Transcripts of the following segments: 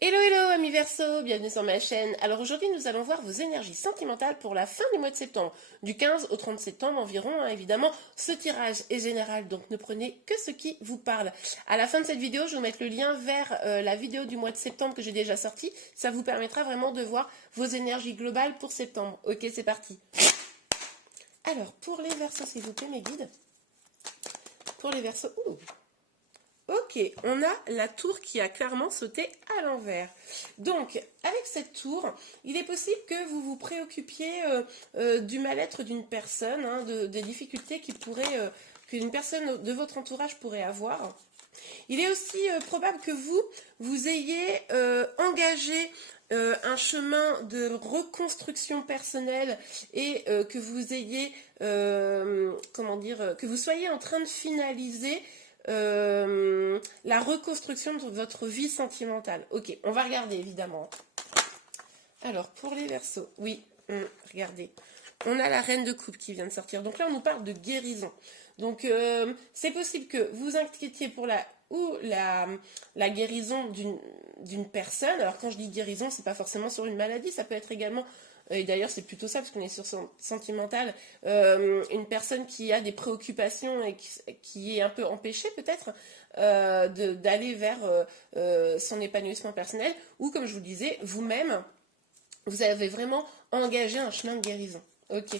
Hello hello amis Verseau, bienvenue sur ma chaîne. Alors aujourd'hui nous allons voir vos énergies sentimentales pour la fin du mois de septembre, du 15 au 30 septembre environ, hein, évidemment. Ce tirage est général, donc ne prenez que ce qui vous parle. À la fin de cette vidéo, je vais vous mettre le lien vers la vidéo du mois de septembre que j'ai déjà sortie. Ça vous permettra vraiment de voir vos énergies globales pour septembre. Ok, c'est parti. Alors pour les Verseaux, s'il vous plaît mes guides. Pour les Verseaux... Ok, on a la tour qui a clairement sauté à l'envers. Donc, avec cette tour, il est possible que vous vous préoccupiez du mal-être d'une personne, hein, des difficultés qu'une personne de votre entourage pourrait avoir. Il est aussi probable que vous ayez engagé un chemin de reconstruction personnelle et que vous ayez, que vous soyez en train de finaliser la reconstruction de votre vie sentimentale. Ok, on va regarder évidemment. Alors, pour les Verseaux, oui, regardez. On a la reine de coupe qui vient de sortir. Donc là, on nous parle de guérison. Donc, c'est possible que vous inquiétiez pour la guérison d'une personne. Alors, quand je dis guérison, c'est pas forcément sur une maladie. Ça peut être également, et d'ailleurs, c'est plutôt ça, parce qu'on est sur sentimental, une personne qui a des préoccupations et qui est un peu empêchée, peut-être, d'aller vers son épanouissement personnel. Ou, comme je vous le disais, vous-même, vous avez vraiment engagé un chemin de guérison. Ok,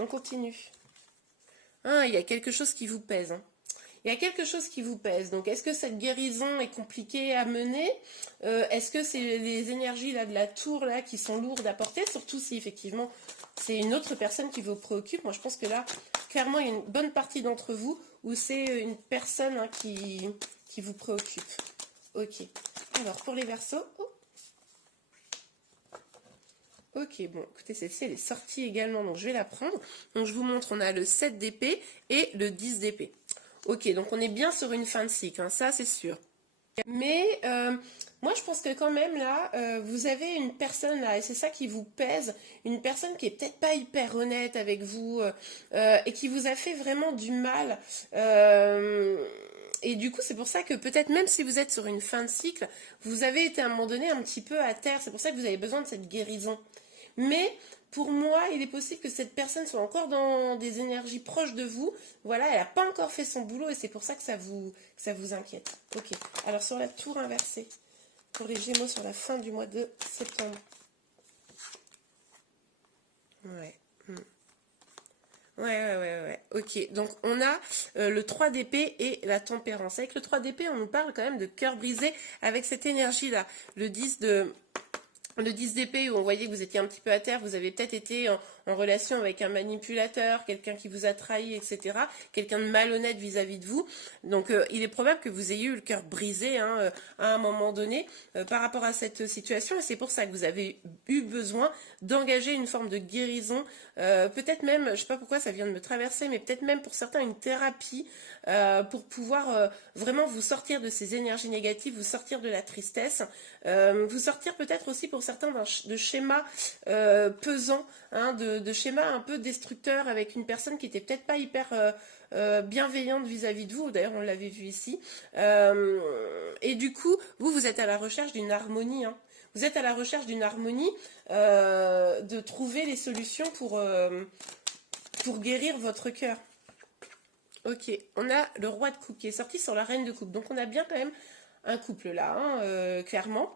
on continue. Ah, il y a quelque chose qui vous pèse. Hein. Il y a quelque chose qui vous pèse. Donc, est-ce que cette guérison est compliquée à mener? Est-ce que c'est les énergies là, de la tour là, qui sont lourdes à porter? Surtout si, effectivement, c'est une autre personne qui vous préoccupe. Moi, je pense que là, clairement, il y a une bonne partie d'entre vous où c'est une personne hein, qui vous préoccupe. Ok. Alors, pour les Verseaux... Ok, bon, écoutez, celle-ci, elle est sortie également, donc je vais la prendre. Donc, je vous montre, on a le 7 d'épée et le 10 d'épée. Ok, donc on est bien sur une fin de cycle, hein, ça, c'est sûr. Mais moi, je pense que quand même, là, vous avez une personne, là, et c'est ça qui vous pèse, une personne qui est peut-être pas hyper honnête avec vous et qui vous a fait vraiment du mal. Et du coup, c'est pour ça que peut-être même si vous êtes sur une fin de cycle, vous avez été à un moment donné un petit peu à terre. C'est pour ça que vous avez besoin de cette guérison. Mais pour moi, il est possible que cette personne soit encore dans des énergies proches de vous. Voilà, elle n'a pas encore fait son boulot et c'est pour ça que ça vous inquiète. Ok, alors sur la tour inversée, pour les Gémeaux sur la fin du mois de septembre. Ouais. Ouais. Ok, donc on a le 3 d'épée et la tempérance. Avec le 3 d'épée, on nous parle quand même de cœur brisé avec cette énergie-là. Le 10 d'épée où on voyait que vous étiez un petit peu à terre, vous avez peut-être été en relation avec un manipulateur, quelqu'un qui vous a trahi, etc. Quelqu'un de malhonnête vis-à-vis de vous. Donc il est probable que vous ayez eu le cœur brisé hein, à un moment donné par rapport à cette situation. Et c'est pour ça que vous avez eu besoin d'engager une forme de guérison. Peut-être même, je ne sais pas pourquoi ça vient de me traverser, mais peut-être même pour certains une thérapie pour pouvoir vraiment vous sortir de ces énergies négatives, vous sortir de la tristesse, vous sortir peut-être aussi pour certains de schémas pesants, hein, de schémas un peu destructeurs avec une personne qui était peut-être pas hyper bienveillante vis-à-vis de vous. D'ailleurs, on l'avait vu ici. Et du coup, vous êtes à la recherche d'une harmonie. Hein. Vous êtes à la recherche d'une harmonie, de trouver les solutions pour guérir votre cœur. Ok, on a le roi de coupe qui est sorti sur la reine de coupe. Donc on a bien quand même un couple là, hein, clairement.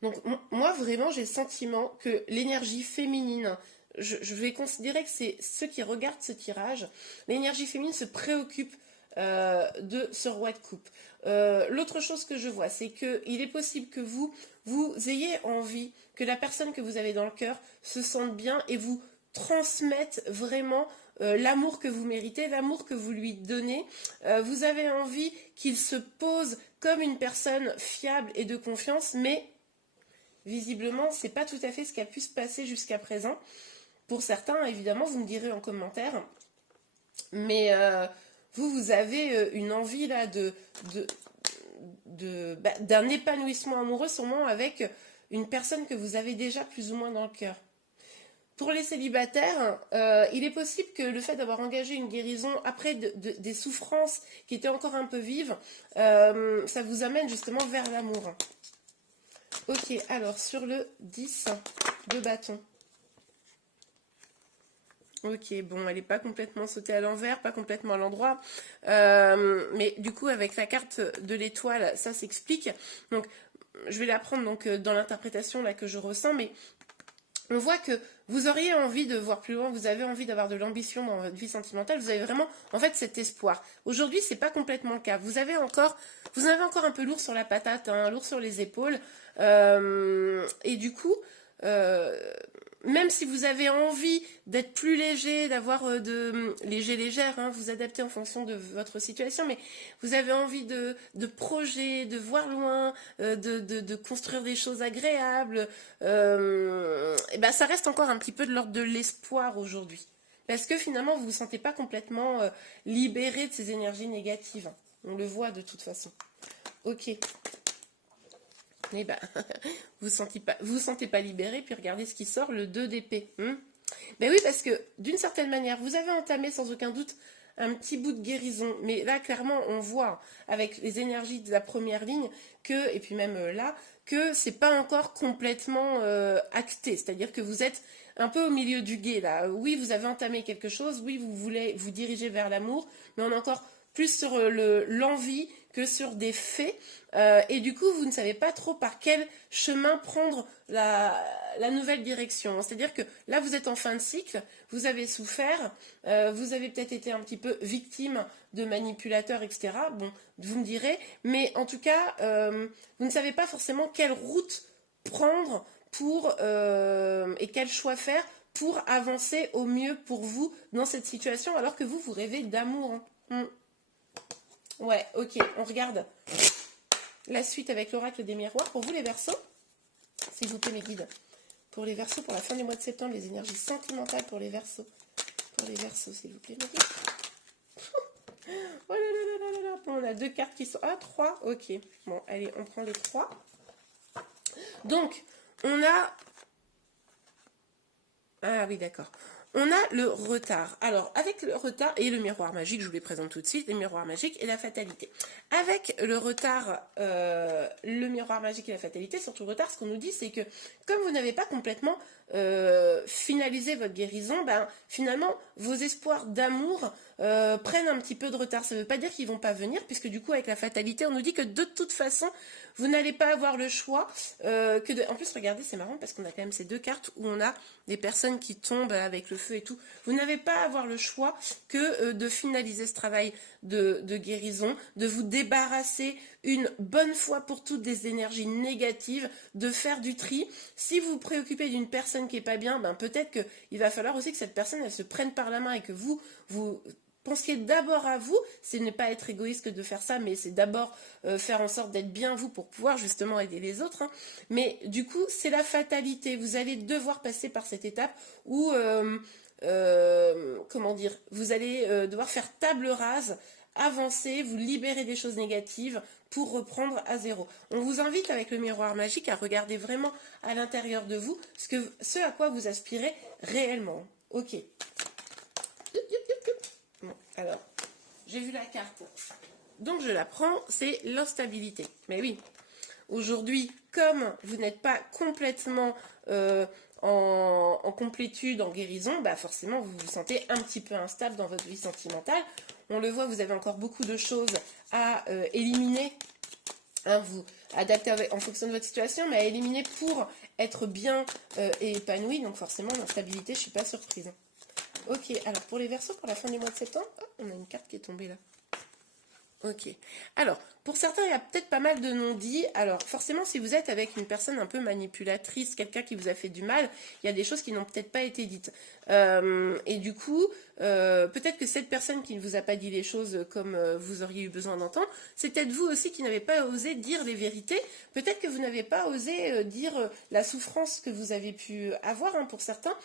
Donc moi vraiment j'ai le sentiment que l'énergie féminine, je vais considérer que c'est ceux qui regardent ce tirage, l'énergie féminine se préoccupe de ce roi de coupe. L'autre chose que je vois, c'est qu'il est possible que vous ayez envie que la personne que vous avez dans le cœur se sente bien et vous transmette vraiment l'amour que vous méritez, l'amour que vous lui donnez. Vous avez envie qu'il se pose comme une personne fiable et de confiance, mais visiblement, c'est pas tout à fait ce qui a pu se passer jusqu'à présent. Pour certains, évidemment, vous me direz en commentaire. Mais vous avez une envie là d'un épanouissement amoureux, sûrement avec une personne que vous avez déjà plus ou moins dans le cœur. Pour les célibataires, il est possible que le fait d'avoir engagé une guérison après des souffrances qui étaient encore un peu vives, ça vous amène justement vers l'amour. Ok, alors sur le 10 de bâton. Ok, bon, elle n'est pas complètement sautée à l'envers, pas complètement à l'endroit. Mais du coup, avec la carte de l'étoile, ça s'explique. Donc, je vais la prendre donc, dans l'interprétation là que je ressens, mais on voit que vous auriez envie de voir plus loin, vous avez envie d'avoir de l'ambition dans votre vie sentimentale, vous avez vraiment, en fait, cet espoir. Aujourd'hui, c'est pas complètement le cas. Vous en avez encore un peu lourd sur la patate, hein, lourd sur les épaules. Et du coup, euh, même si vous avez envie d'être plus léger, d'avoir légère, hein, vous adaptez en fonction de votre situation, mais vous avez envie de projets, de voir loin, de construire des choses agréables, et ben ça reste encore un petit peu de l'ordre de l'espoir aujourd'hui. Parce que finalement, vous ne vous sentez pas complètement libéré de ces énergies négatives. On le voit de toute façon. Ok. Eh ben, vous sentez pas libéré, puis regardez ce qui sort, le 2 d'épée. Ben oui, parce que d'une certaine manière, vous avez entamé sans aucun doute un petit bout de guérison. Mais là, clairement, on voit avec les énergies de la première ligne que, et puis même là, que c'est pas encore complètement acté. C'est-à-dire que vous êtes un peu au milieu du gué là. Oui, vous avez entamé quelque chose, oui, vous voulez vous diriger vers l'amour, mais on est encore plus sur l'envie que sur des faits. Et du coup, vous ne savez pas trop par quel chemin prendre la nouvelle direction. C'est-à-dire que là, vous êtes en fin de cycle, vous avez souffert, vous avez peut-être été un petit peu victime de manipulateurs, etc. Bon, vous me direz, mais en tout cas, vous ne savez pas forcément quelle route prendre et quel choix faire pour avancer au mieux pour vous dans cette situation, alors que vous rêvez d'amour. Hein. Ouais, ok, on regarde la suite avec l'oracle des miroirs. Pour vous les Verseaux, s'il vous plaît mes guides, pour les Verseaux, pour la fin du mois de septembre, les énergies sentimentales pour les Verseaux. Pour les Verseaux, s'il vous plaît mes guides. Oh là là là là là là. Bon, on a 2 cartes qui sont... Ah, 3, ok. Bon, allez, on prend les 3. Donc, on a... Ah oui, d'accord. On a le retard. Alors, avec le retard et le miroir magique, je vous les présente tout de suite, les miroirs magiques et la fatalité. Avec le retard, le miroir magique et la fatalité, surtout le retard, ce qu'on nous dit, c'est que comme vous n'avez pas complètement finalisé votre guérison, ben, finalement, vos espoirs d'amour prennent un petit peu de retard. Ça ne veut pas dire qu'ils ne vont pas venir, puisque du coup, avec la fatalité, on nous dit que de toute façon, vous n'allez pas avoir le choix. En plus, regardez, c'est marrant, parce qu'on a quand même ces 2 cartes où on a des personnes qui tombent avec le feu et tout. Vous n'avez pas à avoir le choix que de finaliser ce travail de guérison, de vous débarrasser une bonne fois pour toutes des énergies négatives, de faire du tri. Si vous vous préoccupez d'une personne qui n'est pas bien, ben peut-être qu'il va falloir aussi que cette personne, elle se prenne par la main et que vous pensiez d'abord à vous. C'est ne pas être égoïste que de faire ça, mais c'est d'abord faire en sorte d'être bien vous pour pouvoir justement aider les autres. Hein. Mais du coup, c'est la fatalité. Vous allez devoir passer par cette étape où, comment dire, vous allez devoir faire table rase, avancer, vous libérer des choses négatives pour reprendre à zéro. On vous invite avec le miroir magique à regarder vraiment à l'intérieur de vous ce à quoi vous aspirez réellement. Ok. Bon, alors, j'ai vu la carte. Donc je la prends, c'est l'instabilité. Mais oui, aujourd'hui, comme vous n'êtes pas complètement en complétude, en guérison, bah forcément vous vous sentez un petit peu instable dans votre vie sentimentale. On le voit, vous avez encore beaucoup de choses à éliminer. Hein, vous adaptez en fonction de votre situation, mais à éliminer pour être bien et épanoui. Donc forcément, l'instabilité, je ne suis pas surprise. Ok, alors pour les Verseaux, pour la fin du mois de septembre, on a une carte qui est tombée là. Ok. Alors, pour certains, il y a peut-être pas mal de non-dits. Alors, forcément, si vous êtes avec une personne un peu manipulatrice, quelqu'un qui vous a fait du mal, il y a des choses qui n'ont peut-être pas été dites. Et du coup, peut-être que cette personne qui ne vous a pas dit les choses comme vous auriez eu besoin d'entendre, c'est peut-être vous aussi qui n'avez pas osé dire les vérités. Peut-être que vous n'avez pas osé dire la souffrance que vous avez pu avoir, hein, pour certains.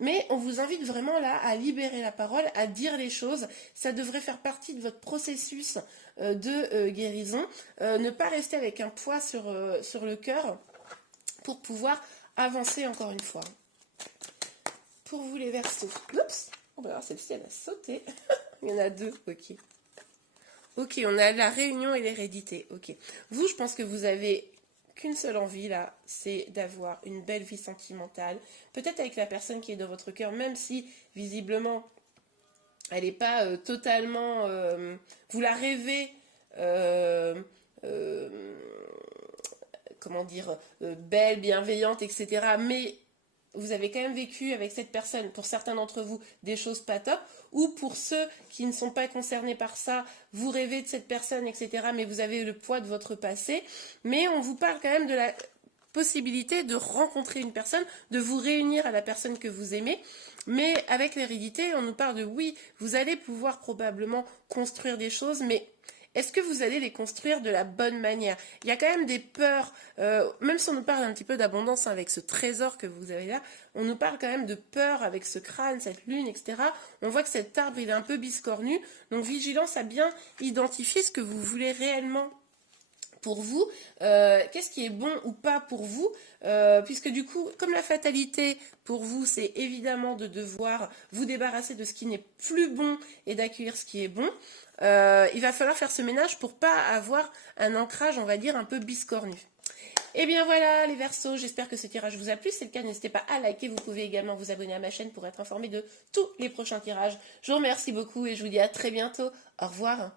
Mais on vous invite vraiment là à libérer la parole, à dire les choses. Ça devrait faire partie de votre processus de guérison. Ne pas rester avec un poids sur le cœur pour pouvoir avancer encore une fois. Pour vous les Verseaux. Oups, oh bah alors celle-ci elle a sauté. Il y en a 2, ok. Ok, on a la réunion et l'hérédité. Ok. Vous, je pense que vous avez qu'une seule envie là, c'est d'avoir une belle vie sentimentale. Peut-être avec la personne qui est dans votre cœur, même si visiblement elle n'est pas totalement... vous la rêvez... comment dire, belle, bienveillante, etc. Mais vous avez quand même vécu avec cette personne, pour certains d'entre vous, des choses pas top, ou pour ceux qui ne sont pas concernés par ça, vous rêvez de cette personne, etc. Mais vous avez le poids de votre passé. Mais on vous parle quand même de la possibilité de rencontrer une personne, de vous réunir à la personne que vous aimez. Mais avec l'hérédité, on nous parle de oui, vous allez pouvoir probablement construire des choses, mais est-ce que vous allez les construire de la bonne manière? Il y a quand même des peurs, même si on nous parle un petit peu d'abondance avec ce trésor que vous avez là, on nous parle quand même de peur avec ce crâne, cette lune, etc. On voit que cet arbre, il est un peu biscornu, donc vigilance à bien identifier ce que vous voulez réellement pour vous, qu'est-ce qui est bon ou pas pour vous, puisque du coup, comme la fatalité pour vous, c'est évidemment de devoir vous débarrasser de ce qui n'est plus bon et d'accueillir ce qui est bon, il va falloir faire ce ménage pour pas avoir un ancrage, on va dire, un peu biscornu. Et bien voilà les Verseaux, j'espère que ce tirage vous a plu. Si c'est le cas, n'hésitez pas à liker. Vous pouvez également vous abonner à ma chaîne pour être informé de tous les prochains tirages. Je vous remercie beaucoup et je vous dis à très bientôt. Au revoir.